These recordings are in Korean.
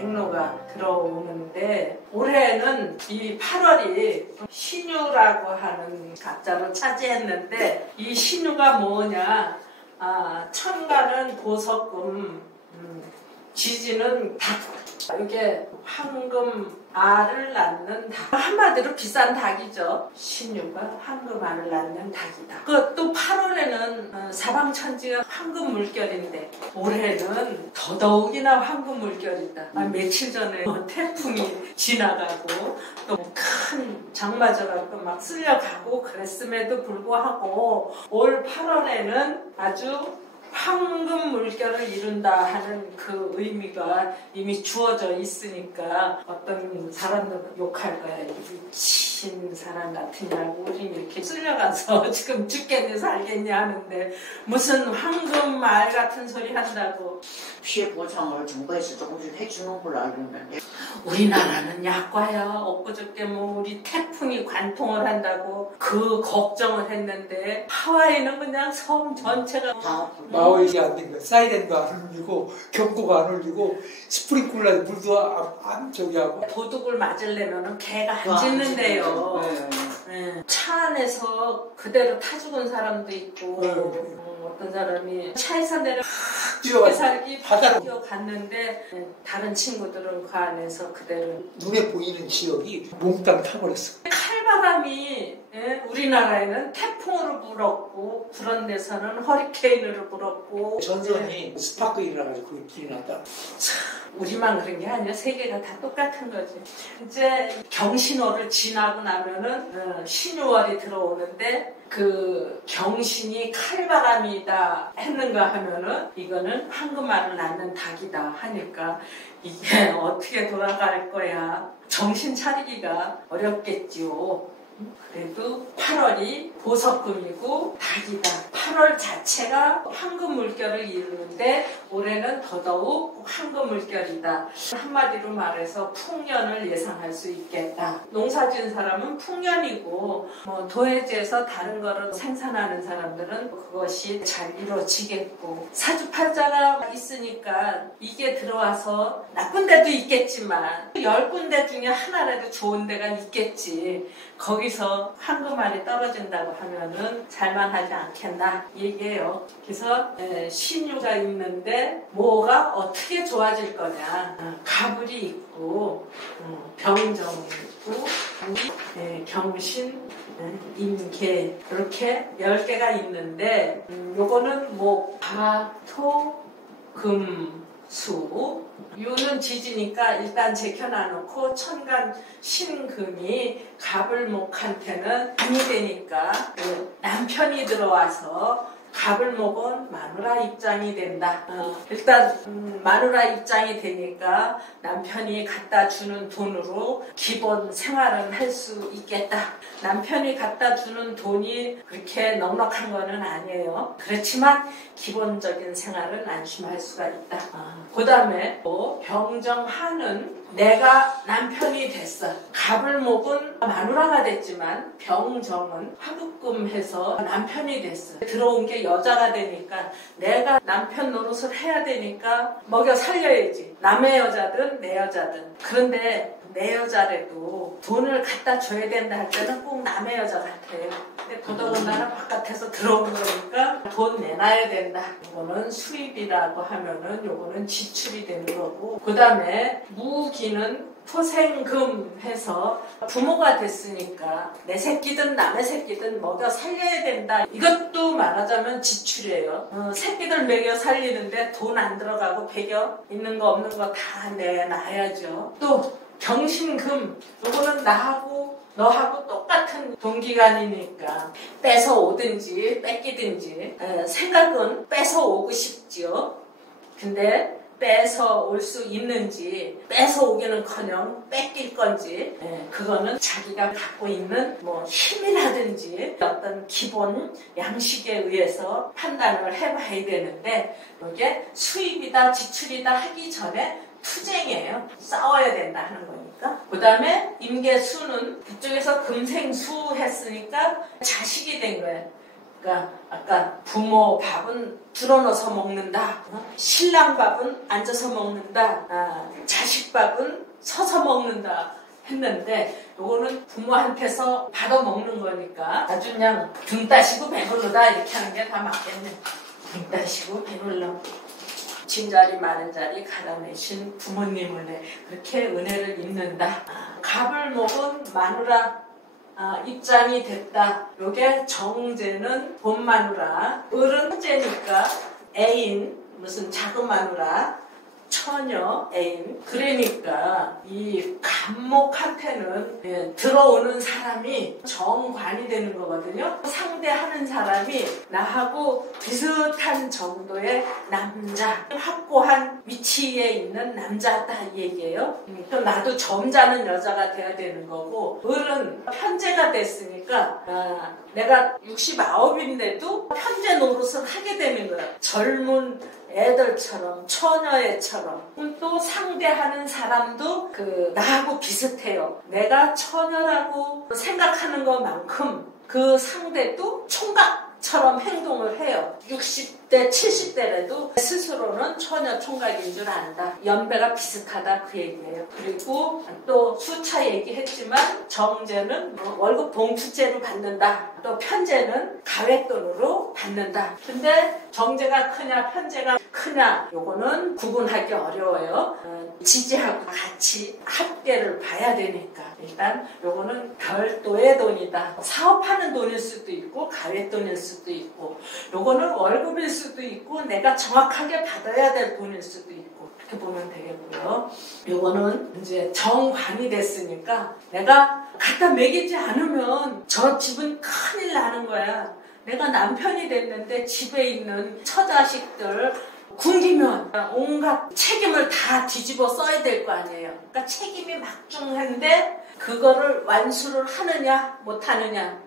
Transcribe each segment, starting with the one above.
백로가 들어오는데 올해는 이 8월이 신유라고 하는 갑자로 차지했는데 이 신유가 뭐냐? 천간은 보석금, 지지는 닭. 이게 황금 알을 낳는 닭. 한마디로 비싼 닭이죠. 신유가 황금 알을 낳는 닭이다. 또 8월에는 사방천지가 황금 물결인데 올해는 더더욱이나 황금 물결이다. 며칠 전에 태풍이 지나가고 또 큰 장마저가 막 쓸려가고 그랬음에도 불구하고 올 8월에는 아주 황금 물결을 이룬다 하는 그 의미가 이미 주어져 있으니까 어떤 사람들은 욕할 거야. 미친 사람 같으냐고 우리 이렇게 쓸려가서 지금 죽겠니 살겠니 하는데 무슨 황금 말 같은 소리 한다고. 피해 보상을 정부에서 조금씩 해주는 걸로 알고 있는데 우리나라는 약과야. 엊그저께 뭐 우리 태풍이 관통을 한다고 그 걱정을 했는데 하와이는 그냥 섬 전체가 마오이가 안 된 거야. 사이렌도 안 울리고 경고가 안 울리고 스프링클러 물도 안 저기 하고. 도둑을 맞으려면 개가 안 짖는데요. 네. 차 안에서 그대로 타 죽은 사람도 있고 어떤 사람이 차에서 내려 살기 바다로 뛰어갔는데 다른 친구들은 그 안에서 그대로 눈에 보이는 지역이 몽땅 타버렸어. 칼바람이 우리나라에는 태풍으로 불었고 그런 데서는 허리케인으로 불었고 전선이 스파크 일어나가지고 그게 불이 났다. 우리만 그런 게 아니라 세계가 다 똑같은 거지. 이제 경신월을 지나고 나면은 신유월이 들어오는데 그 경신이 칼바람이다 했는가 하면은 이거는 황금알을 낳는 닭이다 하니까 이게 어떻게 돌아갈 거야. 정신 차리기가 어렵겠지요. 그래도 8월이 보석금이고 닭이다. 8월 자체가 황금 물결을 이루는데 올해는 더더욱 황금 물결이다. 한마디로 말해서 풍년을 예상할 수 있겠다. 농사 지은 사람은 풍년이고 뭐 도해지에서 다른 거를 생산하는 사람들은 그것이 잘 이루어지겠고 사주팔자가 있으니까 이게 들어와서 나쁜 데도 있겠지만 10군데 중에 하나라도 좋은 데가 있겠지. 거기서 황금알이 떨어진다고 하면은 살만하지 않겠나 얘기해요. 그래서 신유가 있는데 뭐가 어떻게 좋아질 거냐. 가불이 있고 병정이 있고 경신, 임계 이렇게 10개가 있는데 요거는 뭐 화, 토, 금, 수 유는 지지니까 일단 제껴놔놓고 천간 신금이 갑을목한테는 반이 되니까 남편이 들어와서 갑을목은 마누라 입장이 된다. 일단 마누라 입장이 되니까 남편이 갖다 주는 돈으로 기본 생활은 할 수 있겠다. 남편이 갖다 주는 돈이 그렇게 넉넉한 거는 아니에요. 그렇지만 기본적인 생활은 안심할 수가 있다. 그 다음에 또 병정하는 내가 남편이 됐어. 갑을목은 마누라가 됐지만 병정은 화급금해서 남편이 됐어. 들어온 게 여자가 되니까 내가 남편 노릇을 해야 되니까 먹여 살려야지. 남의 여자든 내 여자든. 그런데 내 여자라도 돈을 갖다 줘야 된다 할 때는 꼭 남의 여자 같아요. 근데 더더군다나 바깥에서 들어오는 거니까 돈 내놔야 된다. 이거는 수입이라고 하면은 요거는 지출이 되는 거고. 그 다음에 무기는 토생금 해서 부모가 됐으니까 내 새끼든 남의 새끼든 먹여 살려야 된다. 이것도 말하자면 지출이에요. 새끼들 먹여 살리는데 돈 안 들어가고 배겨 있는 거 없는 거 다 내놔야죠. 또 경신금, 요거는 나하고 너하고 똑같은 동기간이니까 뺏어 오든지 뺏기든지 생각은 뺏어 오고 싶지요. 근데 뺏어 올 수 있는지 뺏어 오기는커녕 뺏길 건지 그거는 자기가 갖고 있는 뭐 힘이라든지 어떤 기본 양식에 의해서 판단을 해봐야 되는데 이게 수입이다 지출이다 하기 전에 투쟁이에요. 싸워야 된다 하는 거니까. 그 다음에 임계수는 그쪽에서 금생수 했으니까 자식이 된 거예요. 그러니까 아까 부모 밥은 불어넣어서 먹는다, 신랑 밥은 앉아서 먹는다, 자식 밥은 서서 먹는다 했는데 요거는 부모한테서 받아 먹는 거니까 아주 그냥 등 따시고 배부르다 이렇게 하는 게 다 맞겠네. 등 따시고 배불러 진자리 많은 자리 갈아내신 부모님 은혜, 그렇게 은혜를 입는다. 갑을 먹은 마누라 입장이 됐다. 요게 정제는 본 마누라, 을은 현재니까 애인, 무슨 작은 마누라, 처녀, 애인. 그러니까 이 간목한테는 들어오는 사람이 정관이 되는 거거든요. 상대하는 사람이 나하고 비슷한 정도의 남자, 확고한 위치에 있는 남자다 이 얘기예요. 또 나도 점잖은 여자가 돼야 되는 거고, 을은 편제가 됐으니까 내가 69인데도 편제 노릇을 하게 되는 거야. 젊은 애들처럼, 처녀애처럼. 또 상대하는 사람도 나하고 비슷해요. 내가 처녀라고 생각하는 것만큼 그 상대도 총각처럼 행동을 해요. 60대, 70대라도 스스로는 처녀 총각인 줄 안다. 연배가 비슷하다 그 얘기예요. 그리고 또 수차 얘기했지만 정제는 월급 봉투제로 받는다. 또 편제는 가외돈으로 받는다. 근데 정제가 크냐 편제가 크냐 요거는 구분하기 어려워요. 지지하고 같이 합계를 봐야 되니까 일단 요거는 별도의 돈이다. 사업하는 돈일 수도 있고 가외돈일 수도 있고, 요거는 월급일 수도 있고 내가 정확하게 받아야 될 돈일 수도 있고, 그렇게 보면 되겠고요. 요거는 이제 정관이 됐으니까 내가 갖다 먹이지 않으면 저 집은 큰일 나는 거야. 내가 남편이 됐는데 집에 있는 처자식들 굶기면 온갖 책임을 다 뒤집어 써야 될 거 아니에요. 그러니까 책임이 막중한데 그거를 완수를 하느냐 못하느냐,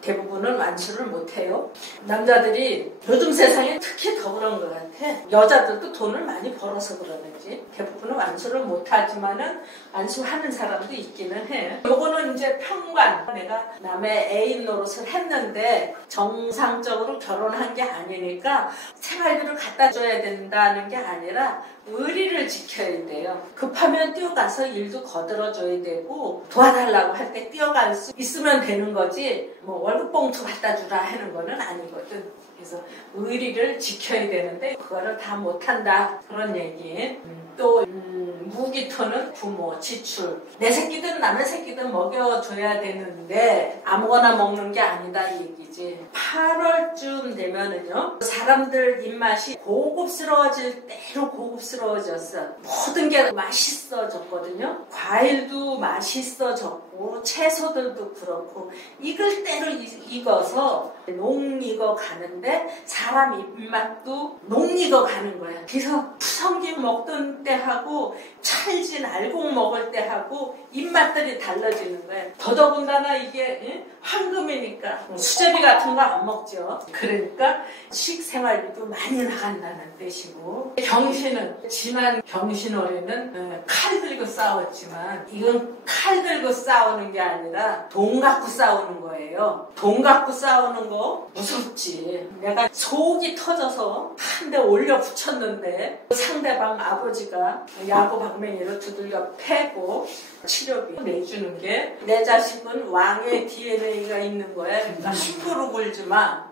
대부분은 완수를 못해요. 남자들이 요즘 세상에 특히 더 그런 것 같아. 여자들도 돈을 많이 벌어서 그러는지 대부분은 완수를 못하지만은 완수하는 사람도 있기는 해. 요거는 이제 평관. 내가 남의 애인 노릇을 했는데 정상적으로 결혼한 게 아니니까 생활비를 갖다 줘야 된다는 게 아니라 의리를 지켜야 돼요. 급하면 뛰어가서 일도 거들어줘야 되고, 도와달라고 할 때 뛰어갈 수 있으면 되는 거지 뭐 월급 봉투 갖다 주라 하는 거는 아니거든. 그래서 의리를 지켜야 되는데 그거를 다 못한다 그런 얘기. 또 무기토는 부모 지출. 내 새끼든 남의 새끼든 먹여줘야 되는데 아무거나 먹는 게 아니다 이 얘기지. 8월쯤 되면은요 사람들 입맛이 고급스러워질 대로 고급스러워졌어. 모든 게 맛있어졌거든요. 과일도 맛있어졌고 채소들도 그렇고 익을 대로 익어서 녹익어 가는데 사람 입맛도 녹익어 가는 거야. 그래서 푸성김 먹던 때하고 찰진 알곡 먹을 때하고 입맛들이 달라지는 거야. 더더군다나 이게 황금이니까 수제비 같은 거 안 먹죠. 그러니까 식생활비도 많이 나간다는 뜻이고, 경신은 지난 경신월에는 칼 들고 싸웠지만 이건 칼 들고 싸우는 게 아니라 돈 갖고 싸우는 거예요. 돈 갖고 싸우는 거 무섭지. 내가 속이 터져서 한 대 올려 붙였는데 상대방 아버지가 야구 방맹이로 두들겨 패고 치료비 내주는 게, 내 자식은 왕의 DNA가 있는 거야. 그러니까 함부로 굴지 마.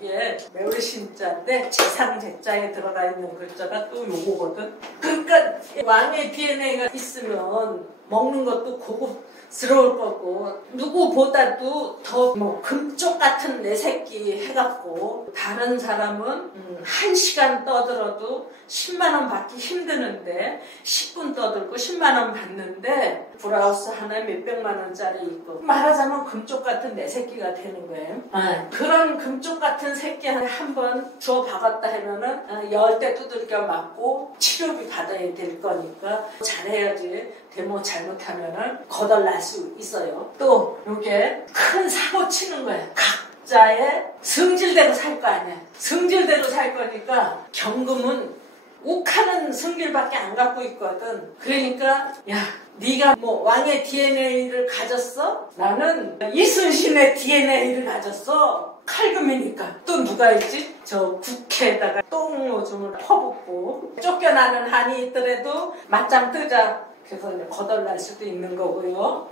이게 매울신자인데 재상제자에 들어가 있는 글자가 또 요거거든. 그러니까 왕의 DNA가 있으면 먹는 것도 고급스러울 거고, 누구보다도 더 금쪽 같은 내 새끼 해갖고, 다른 사람은 1시간 떠들어도 10만원 받기 힘드는데 10분 떠들고 10만원 받는데 브라우스 하나에 몇백만원짜리 있고, 말하자면 금쪽 같은 내 새끼가 되는 거예요. 그런 금쪽 같은 새끼 한번 주워 박았다 하면은 10대 두들겨 맞고 치료비 받아야 될 거니까 잘해야지. 대모 잘못하면은 거덜날 수 있어요. 또 요게 큰 사고 치는 거야. 각자의 성질대로 살 거 아니야. 성질대로 살 거니까 경금은 욱하는 성질밖에 안 갖고 있거든. 그러니까 야, 네가 뭐 왕의 DNA를 가졌어? 나는 이순신의 DNA를 가졌어. 칼금이니까 또 누가 있지? 저 국회에다가 똥오줌을 퍼붓고 쫓겨나는 한이 있더라도 맞짱 뜨자. 그래서 거덜날 수도 있는 거고요.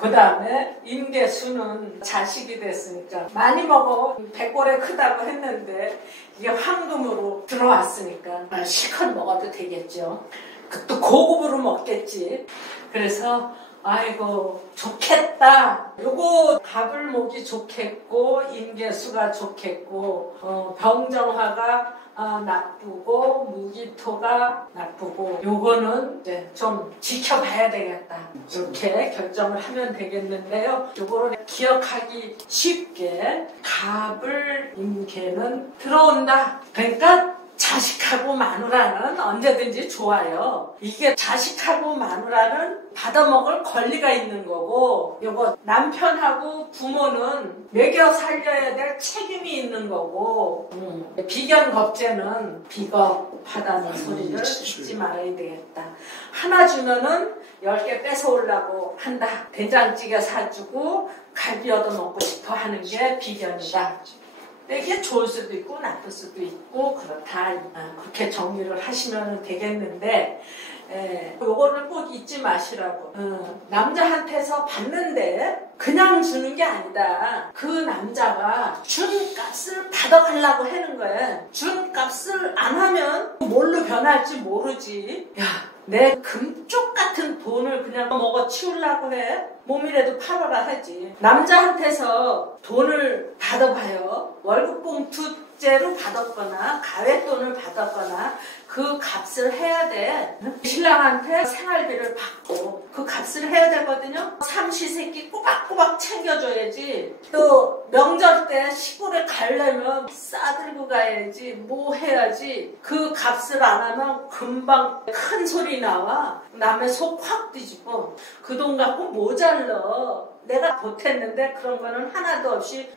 그 다음에 임계수는 자식이 됐으니까 많이 먹어. 백골에 크다고 했는데 이게 황금으로 들어왔으니까 실컷 먹어도 되겠죠. 또 고급으로 먹겠지. 그래서 아이고 좋겠다. 요거 가불목이 좋겠고 임계수가 좋겠고 병정화가 나쁘고 무기토가 나쁘고 요거는 이제 좀 지켜봐야 되겠다. 이렇게 결정을 하면 되겠는데요. 요거를 기억하기 쉽게 갑을 임계는 들어온다. 그러니까 자식하고 마누라는 언제든지 좋아요. 이게 자식하고 마누라는 받아먹을 권리가 있는 거고 요거 남편하고 부모는 먹여 살려야 될 책임이 있는 거고 비견겁제는 비겁하다는 소리를 듣지 말아야 되겠다. 하나 주면은 10개 뺏어오려고 한다. 된장찌개 사주고 갈비 얻어먹고 싶어 하는 게 비견이다. 이게 좋을 수도 있고 나쁠 수도 있고 그렇다. 그렇게 정리를 하시면 되겠는데 요거를 꼭 잊지 마시라고. 남자한테서 받는데 그냥 주는 게 아니다. 그 남자가 준 값을 받아가려고 하는 거야. 준 값을 안 하면 뭘로 변할지 모르지. 야, 내 금쪽 같은 돈을 그냥 먹어 치우려고 해? 몸이라도 팔아라 하지. 남자한테서 돈을 받아봐요. 월급 봉투째로 받았거나 가외돈을 받았거나 그 값을 해야 돼. 신랑한테 생활비를 받고 그 값을 해야 되거든요. 삼시세끼 꼬박꼬박 챙겨줘야지. 또 명절 때 시골에 가려면 싸들고 가야지. 뭐 해야지. 그 값을 안 하면 금방 큰 소리 나와. 남의 속 확 뒤집어. 그 돈 갖고 모자라. 내가 보탰는데 그런 거는 하나도 없이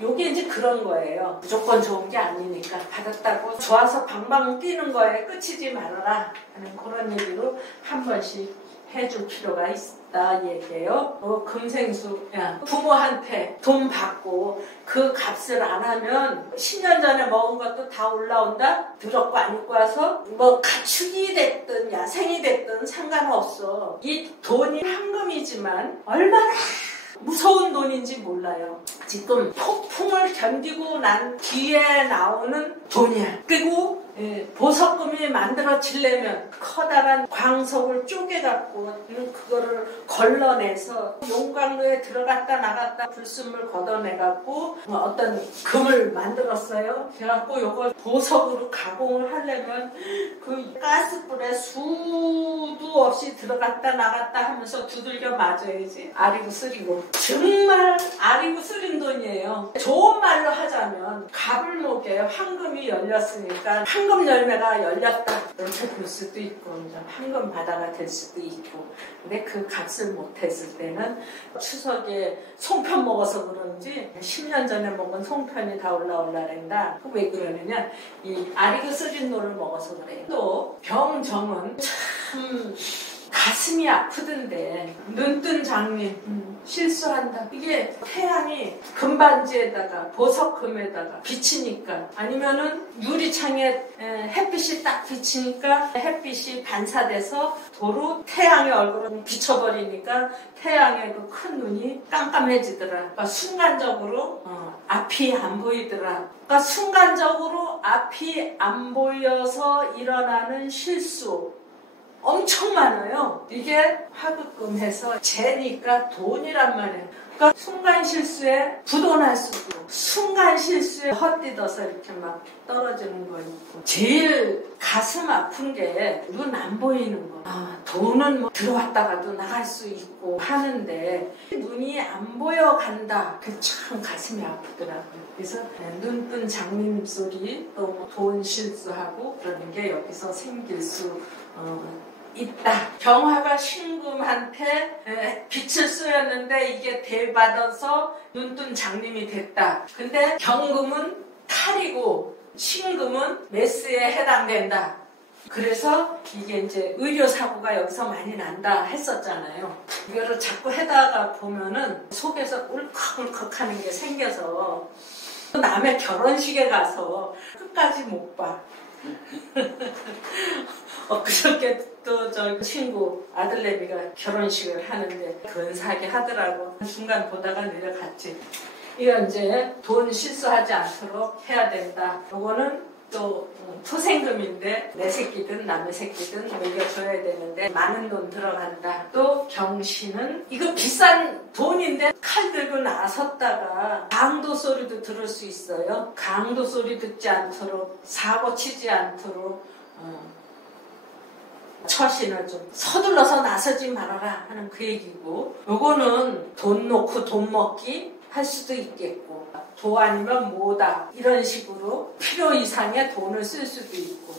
요게 이제 그런 거예요. 무조건 좋은 게 아니니까 받았다고 좋아서 방방 뛰는 거에 끝이지 말아라 하는 그런 얘기로 한 번씩 해줄 필요가 있다 얘기예요. 금생수 부모한테 돈 받고 그 값을 안 하면 10년 전에 먹은 것도 다 올라온다. 들었고 안 입고 와서 뭐 가축이 됐든 야생이 됐든 상관없어. 이 돈이 황금이지만 얼마나 무서운 돈인지 몰라요. 지금 폭풍을 견디고 난 뒤에 나오는 돈이야. 그리고 보석금이 만들어지려면 커다란 광석을 쪼개갖고 그거를 걸러내서 용광로에 들어갔다 나갔다 불순물 걷어내갖고 어떤 금을 만들었어요. 그래갖고 요걸 보석으로 가공을 하려면 그 가스불에 수도 없이 들어갔다 나갔다 하면서 두들겨 맞아야지. 아리고 쓰리고 정말 아리고 쓰린 돈이에요. 좋은 말로 하자면 가불목에 황금이 열렸으니까 황금 열매가 열렸다 이렇게 볼 수도 있고 황금 바다가 될 수도 있고. 근데 그 값을 못했을 때는 추석에 송편 먹어서 그런지 10년 전에 먹은 송편이 다 올라올라랜다. 왜 그러느냐, 이 아리고 쓰린 노를 먹어서 그래요. 또 병정은 참 가슴이 아프던데 눈뜬 장님 실수한다. 이게 태양이 금반지에다가 보석금에다가 비치니까 아니면은 유리창에 햇빛이 딱 비치니까 햇빛이 반사돼서 도로 태양의 얼굴을 비춰버리니까 태양의 그 큰 눈이 깜깜해지더라. 그러니까 순간적으로 앞이 안 보이더라. 그러니까 순간적으로 앞이 안 보여서 일어나는 실수 엄청 많아요. 이게 화급금해서 재니까 돈이란 말이에요. 그러니까 순간 실수에 부도날 수도, 순간 실수에 헛디뎌서 이렇게 막 떨어지는 거 있고. 제일 가슴 아픈 게 눈 안 보이는 거. 돈은 뭐 들어왔다가도 나갈 수 있고 하는데 눈이 안 보여 간다. 그 참 가슴이 아프더라고요. 그래서 눈뜬 장님 소리 또 돈 실수하고 그러는 게 여기서 생길 수 있다. 경화가 신금한테 빛을 쏘였는데 이게 대받아서 눈뜬 장님이 됐다. 근데 경금은 칼이고 신금은 메스에 해당된다. 그래서 이게 이제 의료사고가 여기서 많이 난다 했었잖아요. 이거를 자꾸 해다가 보면은 속에서 울컥울컥 하는 게 생겨서 남의 결혼식에 가서 끝까지 못 봐. 그저께 또 저 친구 아들내미가 결혼식을 하는데 근사하게 하더라고. 중간 보다가 내려갔지. 이건 이제 돈 실수하지 않도록 해야 된다. 요거는 또 토생금인데 내 새끼든 남의 새끼든 먹여줘야 되는데 많은 돈 들어간다. 또 경신은 이거 비싼 돈인데 칼 들고 나섰다가 강도 소리도 들을 수 있어요. 강도 소리 듣지 않도록 사고 치지 않도록 처신을 좀 서둘러서 나서지 말아라 하는 그 얘기고, 요거는 돈 놓고 돈 먹기 할 수도 있겠고, 도 아니면 뭐다 이런 식으로 필요 이상의 돈을 쓸 수도 있고.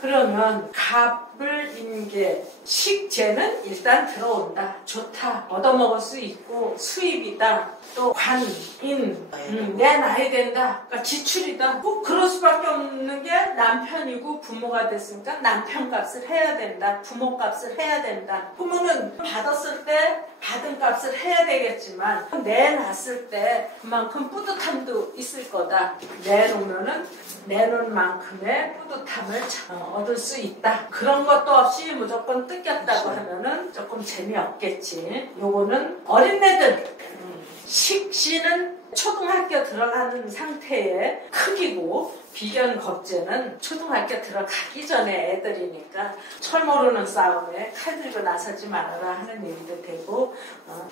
그러면 갑을 임계 식재는 일단 들어온다. 좋다. 얻어먹을 수 있고 수입이다. 또 관, 인, 내놔야 된다. 그러니까 지출이다. 꼭 그럴 수밖에 없는 게 남편이고 부모가 됐으니까 남편 값을 해야 된다. 부모 값을 해야 된다. 부모는 받았을 때 받은 값을 해야 되겠지만 내놨을 때 그만큼 뿌듯함도 있을 거다. 내놓으면은 내놓은 만큼의 뿌듯함을 얻을 수 있다. 그런 것도 없이 무조건 뜯겼다고 하면은 조금 재미없겠지. 요거는 어린애들 식신은 초등학교 들어가는 상태의 크기고, 비견겁제는 초등학교 들어가기 전에 애들이니까 철 모르는 싸움에 칼 들고 나서지 말아라 하는 얘기도 되고,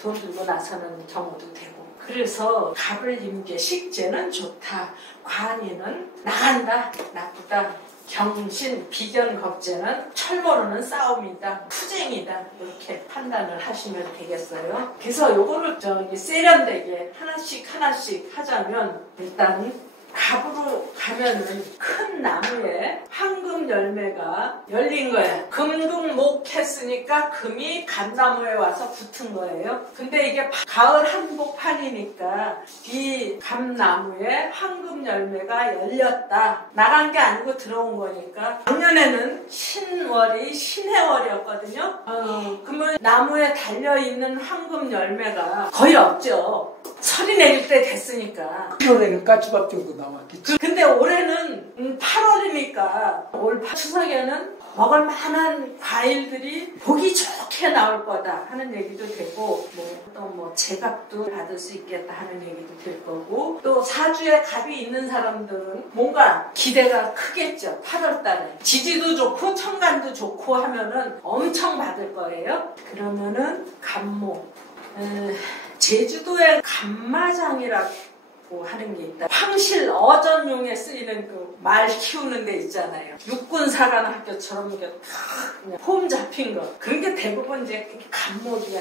돈 들고 나서는 경우도 되고. 그래서 갑을 임계 식재는 좋다. 관이는 나간다. 나쁘다. 경신, 비견겁제는 철 모르는 싸움이다. 투쟁이다. 이렇게 판단을 하시면 되겠어요. 그래서 요거를 세련되게 하나씩 하자면, 일단 갑으로 가면은 큰 나무에 황금 열매가 열린 거예요. 금동목 했으니까 금이 감나무에 와서 붙은 거예요. 근데 이게 가을 한복판이니까 이 감나무에 황금 열매가 열렸다. 나간 게 아니고 들어온 거니까. 작년에는 신월이 신해월이었거든요. 그러면 나무에 달려있는 황금 열매가 거의 없죠. 설이 내릴 때 됐으니까. 1월에는 까치밥 정도 나왔겠지. 근데 올해는 8월이니까 올 추석에는 먹을 만한 과일들이 보기 좋게 나올 거다 하는 얘기도 되고, 또 제갑도 받을 수 있겠다 하는 얘기도 될 거고, 또 사주에 갑이 있는 사람들은 뭔가 기대가 크겠죠. 8월 달에 지지도 좋고 청간도 좋고 하면은 엄청 받을 거예요. 그러면은 갑목, 제주도에 감마장이라고 하는 게 있다. 황실 어전용에 쓰이는 그 말 키우는 데 있잖아요. 육군사관학교처럼 이게 그냥 폼 잡힌 거. 그런 게 대부분 이제 갑목이야.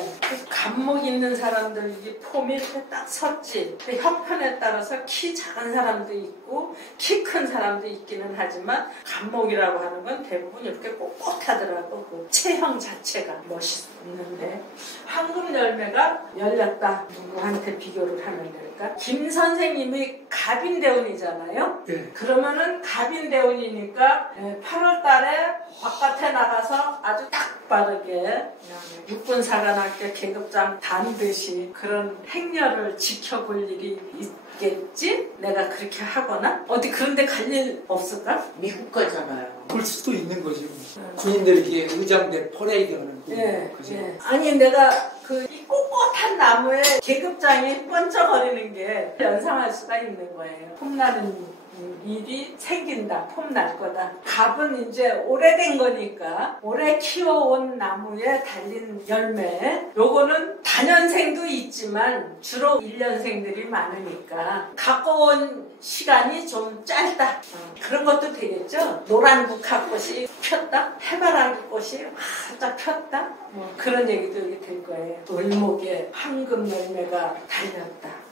갑목 있는 사람들 이게 폼이 이렇게 딱 섰지. 형편에 따라서 키 작은 사람도 있고 키 큰 사람도 있기는 하지만 갑목이라고 하는 건 대부분 이렇게 꼿꼿하더라고. 그 체형 자체가 멋있는데, 황금 열매가 열렸다. 누구한테 비교를 하면 될까? 김 선생님이 갑인대운이잖아요. 네. 그러면은 갑인대운이니까 8월 달에 바깥에 나가서 아주 딱 바르게 육군사관학교 계급장 단듯이 그런 행렬을 지켜볼 일이 있겠지? 내가 그렇게 하거나 어디 그런 데 갈 일 없을까? 미국 가잖아요. 볼 수도 있는 거지. 군인들 이게 의장대 퍼레이드 하는 거. 예, 예. 아니 내가 이 꼿꼿한 나무에 계급장이 번쩍거리는 게 연상할 수가 있는 거예요. 폼나는 일이 생긴다. 폼 날 거다. 갑은 이제 오래된 거니까 오래 키워온 나무에 달린 열매, 요거는 다년생도 있지만 주로 1년생들이 많으니까 갖고 온 시간이 좀 짧다. 그런 것도 되겠죠. 노란 국화꽃이 폈다. 해바라기 꽃이 활짝 폈다. 그런 얘기도 여기 될 거예요. 을목에 황금 열매가 달렸다.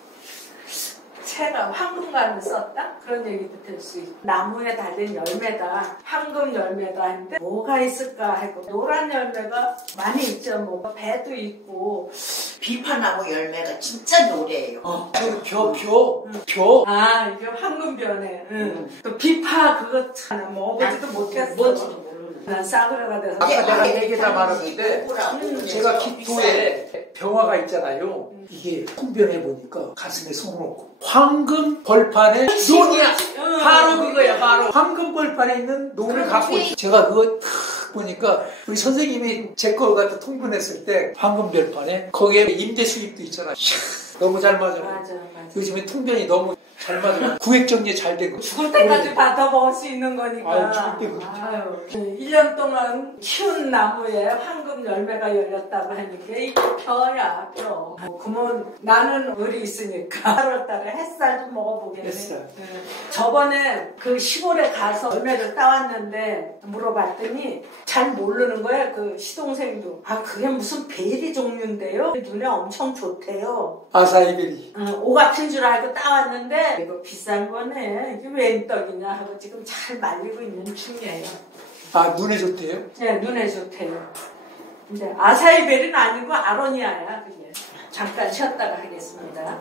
새가 황금관을 썼다? 그런 얘기도 될 수 있고, 나무에 달린 열매다, 황금 열매다 하는데 뭐가 있을까 하고, 노란 열매가 많이 있죠. 뭐 배도 있고. 비파나무 열매가 진짜 노래예요. 벼. 아, 이게 황금벼네. 또 비파 그거 참 먹어보지도 못했어. 뭔지도 모르는데. 난 싸구려가 돼서. 아까 내가 얘기다 말았는데 음. 제가 기토에 병화가 있잖아요. 이게 통변해 보니까 가슴에 손 얹고 황금 벌판에 논이야. 바로 그거야. 바로 황금 벌판에 있는 논을 갖고 있어. 제가 그거 탁 보니까 우리 선생님이 제 걸 갖다 통변했을 때 황금 벌판에 거기에 임대 수입도 있잖아. 너무 잘 맞아. 맞아. 요즘에 통변이 너무 잘 맞아. 구획 정리 잘 되고. 죽을 때까지 받아 먹을 수 있는 거니까. 아유, 죽을 때. 아유, 1년 동안 키운 나무에 황금 열매가 열렸다고 하니까 이게 벼야, 벼. 그러면 나는 을이 있으니까 8월 달에 햇살 좀 먹어보겠네. 햇살. 저번에 그 시골에 가서 열매를 따왔는데 물어봤더니 잘 모르는 거야. 그 시동생도. 아, 그게 무슨 베리 종류인데요? 눈에 엄청 좋대요. 아사이베리. 오가핀 줄 알고 따왔는데 이거 비싼 거네. 이게 웬 떡이냐 하고 지금 잘 말리고 있는 중이에요. 아, 눈에 좋대요? 네, 눈에 좋대요. 근데 아사이베리는 아니고 아로니아야, 그게. 잠깐 쉬었다가 하겠습니다.